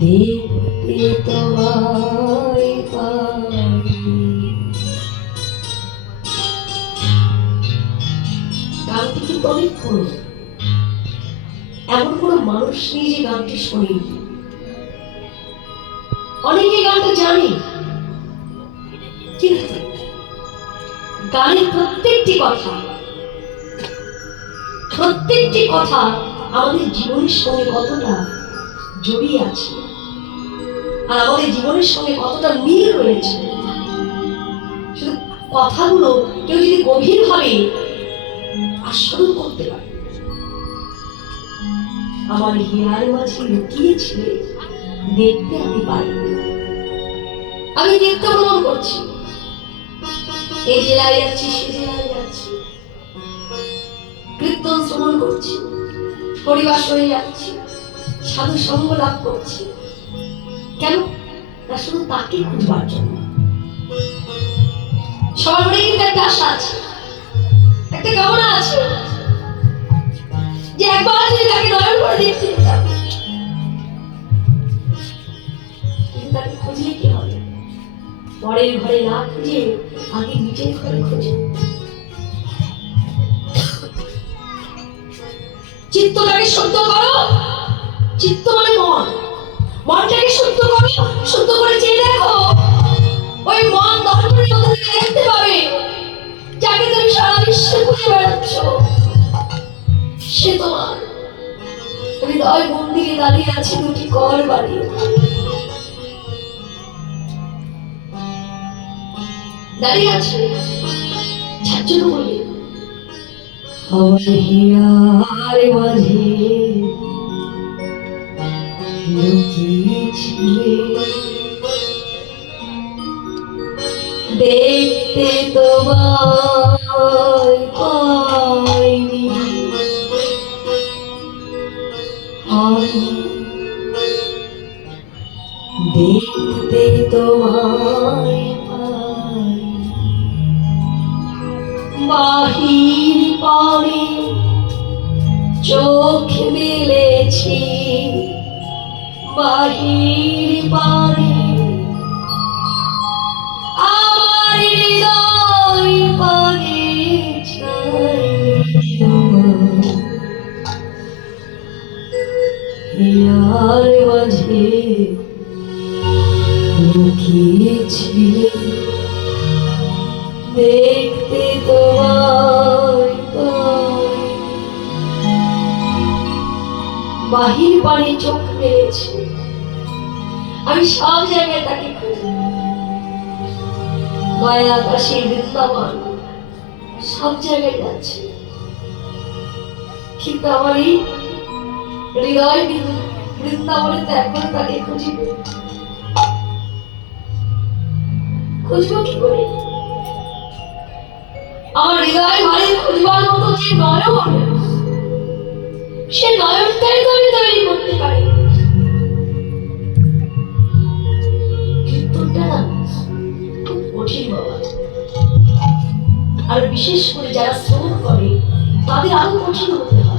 দেখতে তোমায় পাই। গানটি কিন্তু অনেক পুরনো, এমন কোনো মানুষ নেই যে গানটি শোনেনি। অনেকে গানটা জানে, কিন্তু গানের প্রত্যেকটি কথা আমাদের জীবনের সঙ্গে কতটা জড়িয়ে আছে আর আমাদের জীবনের সঙ্গে কতটা মিল রয়েছে, শুধু কথাগুলো কেউ যদি গভীরভাবে আস্বাদন করতে পারে। আমার হিয়ার মাঝে লুকিয়েছিলে, দেখতে আমি পাই। আমি দেখতে ভ্রমণ করছি, এই জেলায় যাচ্ছি, সে জেলায় যাচ্ছি, কীর্তন শ্রবণ করছি, পরিবাস হয়ে যাচ্ছি, সাধু সঙ্গ লাভ করছি। কেন? না শুধু তাকে খুঁজবার জন্য। সবার মনে কিন্তু একটা আশা আছে, একটা কামনা আছে যে একবার যদি তাকে নয়ন করে দেখতে পেতাম। কিন্তু তাকে খুঁজলে কি হবে? পরের ঘরে না খুঁজে আগে নিজের ঘরে খুঁজে। চিত্তটাকে শুদ্ধ করো, চিত্ত মানে মন, মনটাকে শুদ্ধ করো, শুদ্ধ করে চেয়ে দেখো, ওই মন দর্পণের মধ্যে থেকে দেখতে পাবে যাকে তুমি সারা বিশ্বে খুঁজে বেড়াচ্ছ, সে তোমার হৃদয় মন্দিরে দাঁড়িয়ে আছে, দুটি কর বাড়িয়ে দাঁড়িয়ে আছে। যার জন্য বলি আমার হিয়ার মাঝে লুকিয়েছিলে, দেখতে তোমায় পাইনি, আমি দেখতে তোমায় পাই। বাহির পানে চোখ মেলেছি, বাহির পানে আমার হৃদয় পানে হিয়ার মাঝে লুকিয়েছিলে, দেখতে তোমায় পাই। বাহির পানে চোখ মেলেছি, আমি সব জায়গায় তাকে খুঁজি, মায়া আকাশে বৃন্দাবন সব জায়গায় যাচ্ছে, কিন্তু আমার এই হৃদয় বৃন্দাবনে তো এখন তাকে খুঁজিবে। খুঁজবো কি করে? আমার হৃদয় ঘরে খুঁজবার মতো যে নয়ন, সে নয়নটাই তো আমি তৈরি করতে পারি। কীর্তনটা খুব কঠিন বাবা, আর বিশেষ করে যারা শ্রবণ করে তাদের আরো কঠিন হতে হয়।